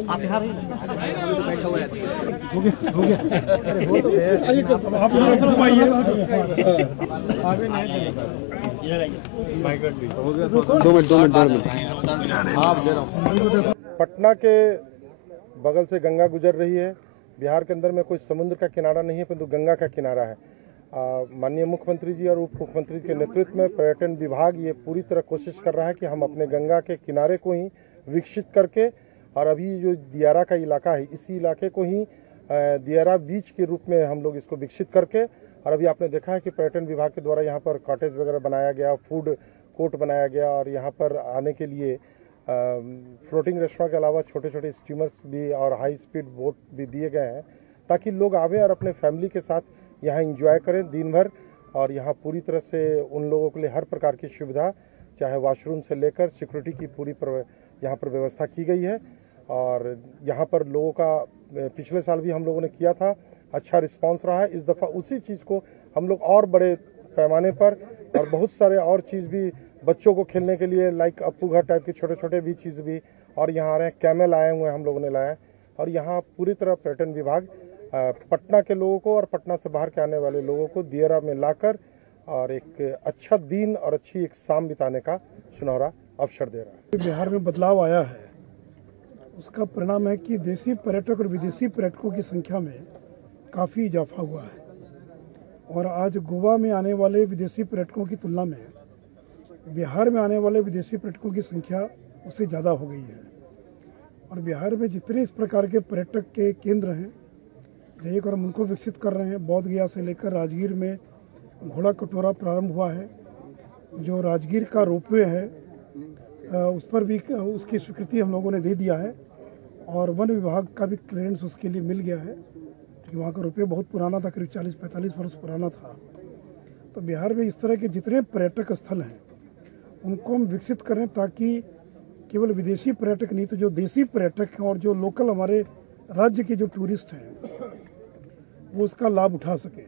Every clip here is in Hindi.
आप यहाँ रहिए। हो गया अरे वो तो आप आगे नहीं दो मिनट पटना के बगल से गंगा गुजर रही है। बिहार के अंदर में कोई समुद्र का किनारा नहीं है, परंतु गंगा का किनारा है। माननीय मुख्यमंत्री जी और उप मुख्यमंत्री के नेतृत्व में पर्यटन विभाग ये पूरी तरह कोशिश कर रहा है कि हम अपने गंगा के किनारे को ही विकसित करके, और अभी जो दियारा का इलाका है इसी इलाके को ही दियारा बीच के रूप में हम लोग इसको विकसित करके, और अभी आपने देखा है कि पर्यटन विभाग के द्वारा यहाँ पर कॉटेज वगैरह बनाया गया, फूड कोर्ट बनाया गया, और यहाँ पर आने के लिए फ्लोटिंग रेस्टोरेंट के अलावा छोटे छोटे स्टीमर्स भी और हाई स्पीड बोट भी दिए गए हैं, ताकि लोग आवे और अपने फैमिली के साथ यहाँ एंजॉय करें दिन भर। और यहाँ पूरी तरह से उन लोगों के लिए हर प्रकार की सुविधा, चाहे वॉशरूम से लेकर सिक्योरिटी की पूरी यहाँ पर व्यवस्था की गई है। और यहाँ पर लोगों का पिछले साल भी हम लोगों ने किया था, अच्छा रिस्पांस रहा है। इस दफ़ा उसी चीज़ को हम लोग और बड़े पैमाने पर, और बहुत सारे और चीज़ भी बच्चों को खेलने के लिए, लाइक अप्पू घर टाइप के छोटे छोटे भी चीज़ भी, और यहाँ आ रहे हैं, कैमल आए हुए हैं, हम लोगों ने लाया है। और यहाँ पूरी तरह पर्यटन विभाग पटना के लोगों को और पटना से बाहर के आने वाले लोगों को दियारा में लाकर और एक अच्छा दिन और अच्छी एक शाम बिताने का सुनहरा अवसर दे रहा है। बिहार में बदलाव आया है, उसका परिणाम है कि देसी पर्यटक और विदेशी पर्यटकों की संख्या में काफ़ी इजाफा हुआ है। और आज गोवा में आने वाले विदेशी पर्यटकों की तुलना में बिहार में आने वाले विदेशी पर्यटकों की संख्या उससे ज़्यादा हो गई है। और बिहार में जितने इस प्रकार के पर्यटक के केंद्र हैं, एक और हम उनको विकसित कर रहे हैं। बोध गया से लेकर राजगीर में घोड़ा कटोरा प्रारंभ हुआ है। जो राजगीर का रोपवे है उस पर भी उसकी स्वीकृति हम लोगों ने दे दिया है, और वन विभाग का भी क्लियरेंस उसके लिए मिल गया है, क्योंकि वहाँ का रोपवे बहुत पुराना था, करीब 40-45 वर्ष पुराना था। तो बिहार में इस तरह के जितने पर्यटक स्थल हैं उनको हम विकसित करें, ताकि केवल विदेशी पर्यटक नहीं तो जो देसी पर्यटक हैं और जो लोकल हमारे राज्य के जो टूरिस्ट हैं वो उसका लाभ उठा सके।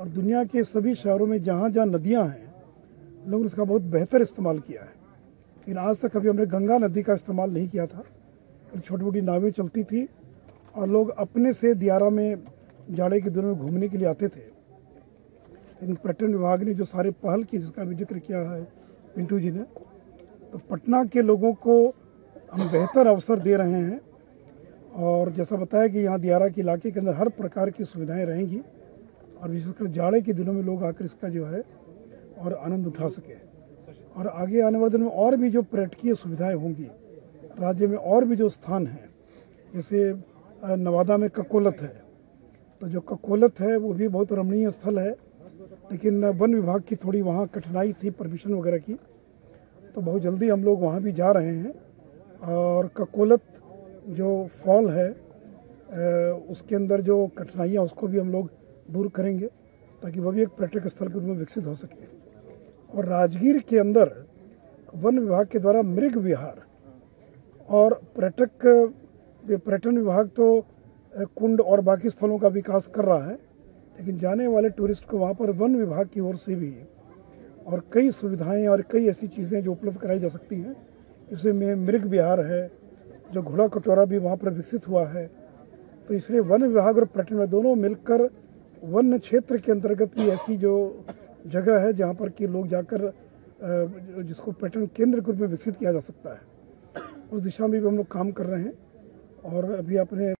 और दुनिया के सभी शहरों में जहाँ जहाँ नदियाँ हैं लोगों ने उसका बहुत बेहतर इस्तेमाल किया है। लेकिन आज तक कभी हमने गंगा नदी का इस्तेमाल नहीं किया था। छोटी छोटी नावें चलती थी और लोग अपने से दियारा में जाड़े के दिनों में घूमने के लिए आते थे। लेकिन पर्यटन विभाग ने जो सारे पहल की, जिसका भी जिक्र किया है पिंटू जी ने, तो पटना के लोगों को हम बेहतर अवसर दे रहे हैं। और जैसा बताया कि यहाँ दियारा के इलाके के अंदर हर प्रकार की सुविधाएं रहेंगी, और विशेषकर जाड़े के दिनों में लोग आकर इसका जो है और आनंद उठा सके। और आगे आने वाले दिनों में और भी जो पर्यटकीय सुविधाएं होंगी राज्य में, और भी जो स्थान हैं, जैसे नवादा में ककोलत है, तो जो ककोलत है वो भी बहुत रमणीय स्थल है, लेकिन वन विभाग की थोड़ी वहाँ कठिनाई थी परमिशन वगैरह की, तो बहुत जल्दी हम लोग वहाँ भी जा रहे हैं। और ककोलत जो फॉल है उसके अंदर जो कठिनाइयाँ उसको भी हम लोग दूर करेंगे, ताकि वह भी एक पर्यटक स्थल के रूप में विकसित हो सके। और राजगीर के अंदर वन विभाग के द्वारा मृग विहार और पर्यटन विभाग तो कुंड और बाकी स्थलों का विकास कर रहा है, लेकिन जाने वाले टूरिस्ट को वहाँ पर वन विभाग की ओर से भी और कई सुविधाएं और कई ऐसी चीज़ें जो उपलब्ध कराई जा सकती हैं। इसमें मृग विहार है, जो घोड़ा कटोरा भी वहाँ पर विकसित हुआ है। तो इसलिए वन विभाग और पर्यटन विभाग दोनों मिलकर वन क्षेत्र के अंतर्गत की ऐसी जो जगह है जहाँ पर कि लोग जाकर जिसको पर्यटन केंद्र के रूप में विकसित किया जा सकता है, उस दिशा में भी हम लोग काम कर रहे हैं। और अभी अपने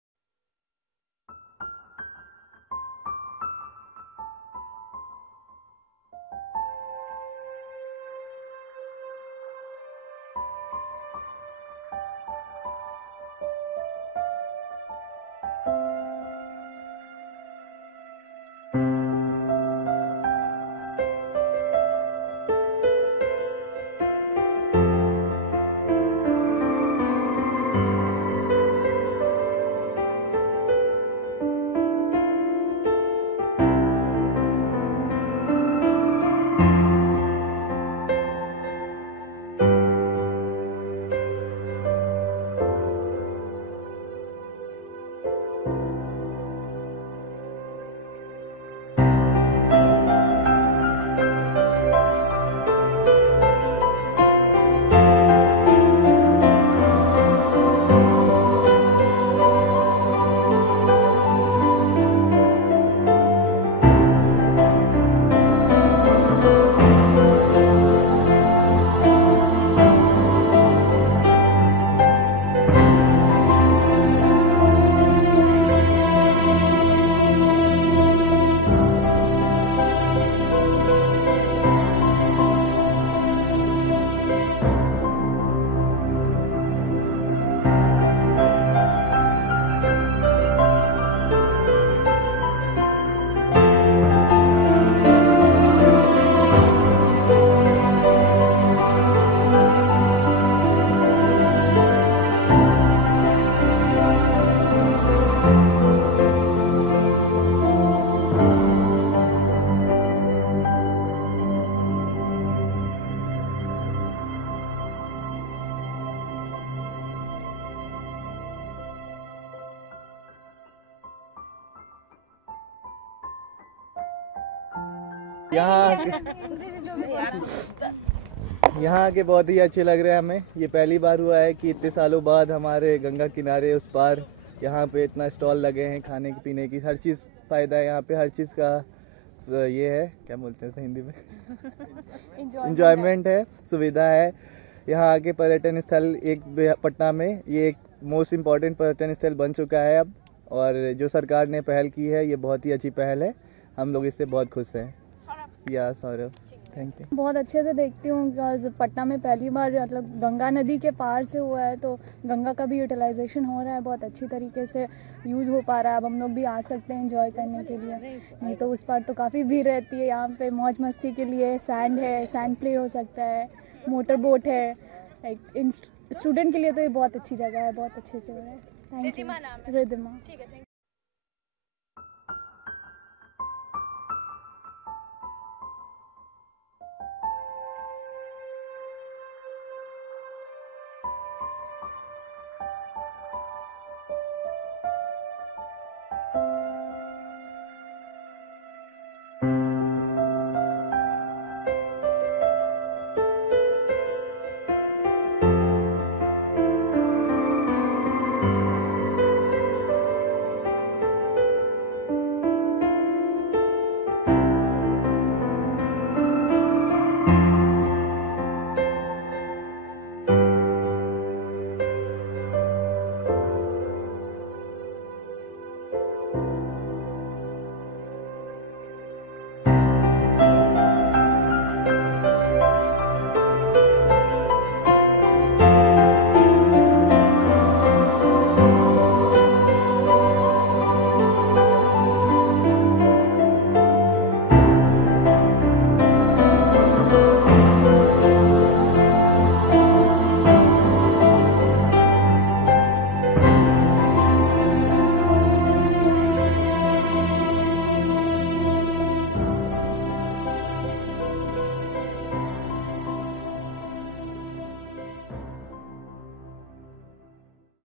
यहाँ के बहुत ही अच्छे लग रहे हैं हमें। ये पहली बार हुआ है कि इतने सालों बाद हमारे गंगा किनारे उस पार यहाँ पे इतना स्टॉल लगे हैं खाने की पीने की, हर चीज़ फ़ायदा है यहाँ पे, हर चीज़ का ये है, क्या बोलते हैं हिंदी में, इंजॉयमेंट है, सुविधा है। यहाँ आके पर्यटन स्थल एक पटना में ये एक मोस्ट इम्पॉर्टेंट पर्यटन स्थल बन चुका है अब, और जो सरकार ने पहल की है ये बहुत ही अच्छी पहल है, हम लोग इससे बहुत खुश हैं। या सौरभ, थैंक यू। बहुत अच्छे से देखती हूँ बिकॉज पटना में पहली बार मतलब गंगा नदी के पार से हुआ है, तो गंगा का भी यूटिलाइजेशन हो रहा है, बहुत अच्छी तरीके से यूज़ हो पा रहा है। अब हम लोग भी आ सकते हैं एंजॉय करने के लिए, नहीं तो उस पार तो काफ़ी भीड़ रहती है। यहाँ पे मौज मस्ती के लिए सैंड है, सैंड प्ले हो सकता है, मोटर बोट है, लाइक स्टूडेंट के लिए तो ये बहुत अच्छी जगह है, बहुत अच्छे से हो रहा है। Thank you. रिद्धिमा।